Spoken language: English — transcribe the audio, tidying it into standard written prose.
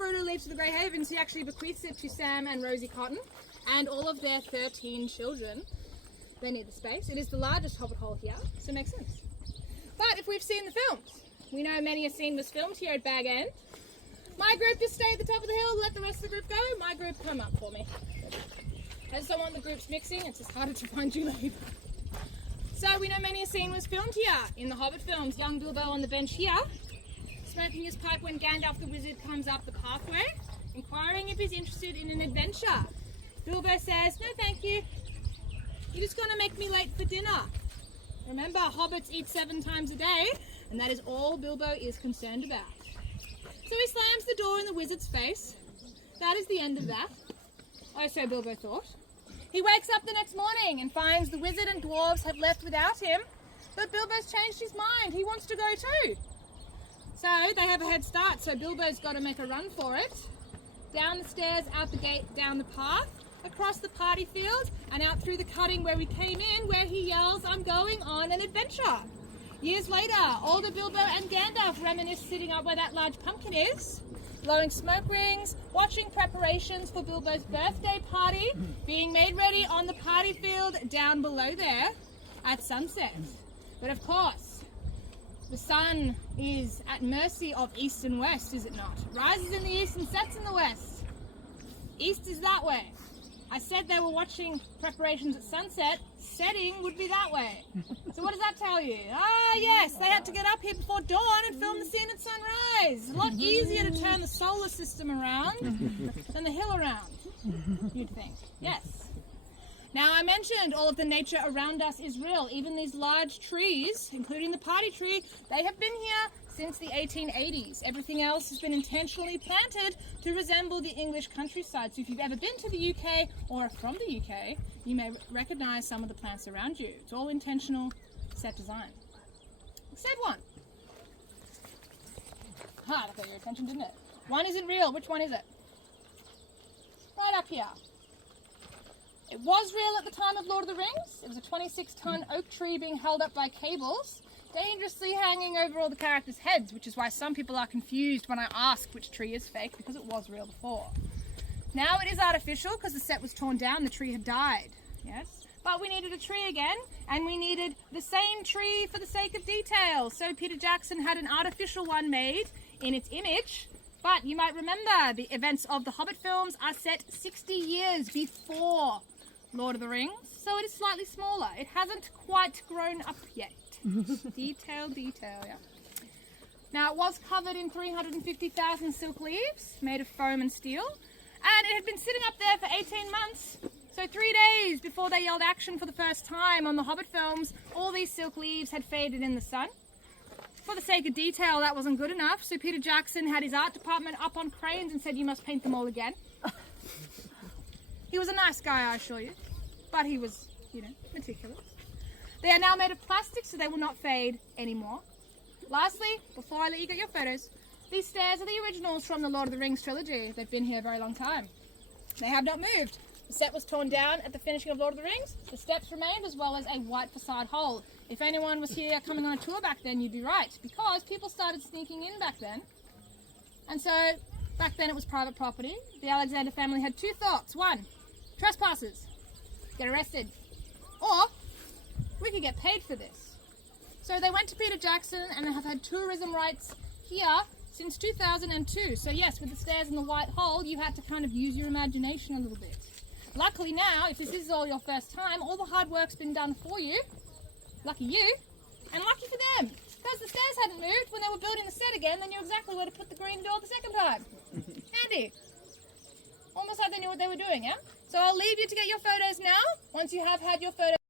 Frodo leaves for the Grey Havens, he actually bequeaths it to Sam and Rosie Cotton and all of their 13 children. They need the space. It is the largest hobbit hole here, so it makes sense. But if we've seen the films, we know many a scene was filmed here at Bag End. My group just stay at the top of the hill, let the rest of the group go. My group come up for me. I just don't want the groups mixing, it's just harder to find you labour. So we know many a scene was filmed here. In the Hobbit films, young Bilbo on the bench here, smoking his pipe when Gandalf the Wizard comes up the pathway, inquiring if he's interested in an adventure. Bilbo says, "No thank you, you're just going to make me late for dinner." Remember, hobbits eat 7 times a day, and that is all Bilbo is concerned about. So he slams the door in the wizard's face. That is the end of that. Oh, so Bilbo thought. He wakes up the next morning and finds the wizard and dwarves have left without him, but Bilbo's changed his mind. He wants to go too. So they have a head start, so Bilbo's got to make a run for it. Down the stairs, out the gate, down the path, across the party field, and out through the cutting where we came in, where he yells, "I'm going on an adventure." Years later, older Bilbo and Gandalf reminisce sitting up where that large pumpkin is, blowing smoke rings, watching preparations for Bilbo's birthday party being made ready on the party field down below there at sunset. But of course, the sun is at mercy of east and west, is it not? Rises in the east and sets in the west. East is that way. I said they were watching preparations at sunset. Setting would be that way. So what does that tell you? Ah, yes, they had to get up here before dawn and film the scene at sunrise. It's a lot easier to turn the solar system around than the hill around, you'd think. Yes. Now, I mentioned all of the nature around us is real. Even these large trees, including the party tree, they have been here since the 1880s. Everything else has been intentionally planted to resemble the English countryside. So if you've ever been to the UK or are from the UK, you may recognize some of the plants around you. It's all intentional set design. Except one. That got your attention, didn't it? One isn't real. Which one is it? Right up here. It was real at the time of Lord of the Rings. It was a 26-ton oak tree being held up by cables, dangerously hanging over all the characters' heads, which is why some people are confused when I ask which tree is fake, because it was real before. Now it is artificial because the set was torn down, the tree had died. Yes, but we needed a tree again, and we needed the same tree for the sake of detail. So Peter Jackson had an artificial one made in its image. But you might remember the events of the Hobbit films are set 60 years before Lord of the Rings, so it is slightly smaller. It hasn't quite grown up yet. Detail, yeah. Now, it was covered in 350,000 silk leaves made of foam and steel, and it had been sitting up there for 18 months. So 3 days before they yelled action for the first time on the Hobbit films, all these silk leaves had faded in the sun. For the sake of detail, that wasn't good enough, so Peter Jackson had his art department up on cranes and said, "You must paint them all again." He was a nice guy, I assure you, but he was, meticulous. They are now made of plastic, so they will not fade anymore. Lastly, before I let you get your photos, these stairs are the originals from the Lord of the Rings trilogy. They've been here a very long time. They have not moved. The set was torn down at the finishing of Lord of the Rings. The steps remained, as well as a white facade hole. If anyone was here coming on a tour back then, you'd be right, because people started sneaking in back then. And so, back then it was private property. The Alexander family had 2 thoughts. 1, trespassers, get arrested. Or, we could get paid for this. So they went to Peter Jackson and they have had tourism rights here since 2002. So yes, with the stairs and the white hole, you had to kind of use your imagination a little bit. Luckily now, if this is all your first time, all the hard work's been done for you. Lucky you, and lucky for them. Because the stairs hadn't moved when they were building the set again, they knew exactly where to put the green door the second time. Handy. Almost like they knew what they were doing, yeah? So I'll leave you to get your photos now, once you have had your photos.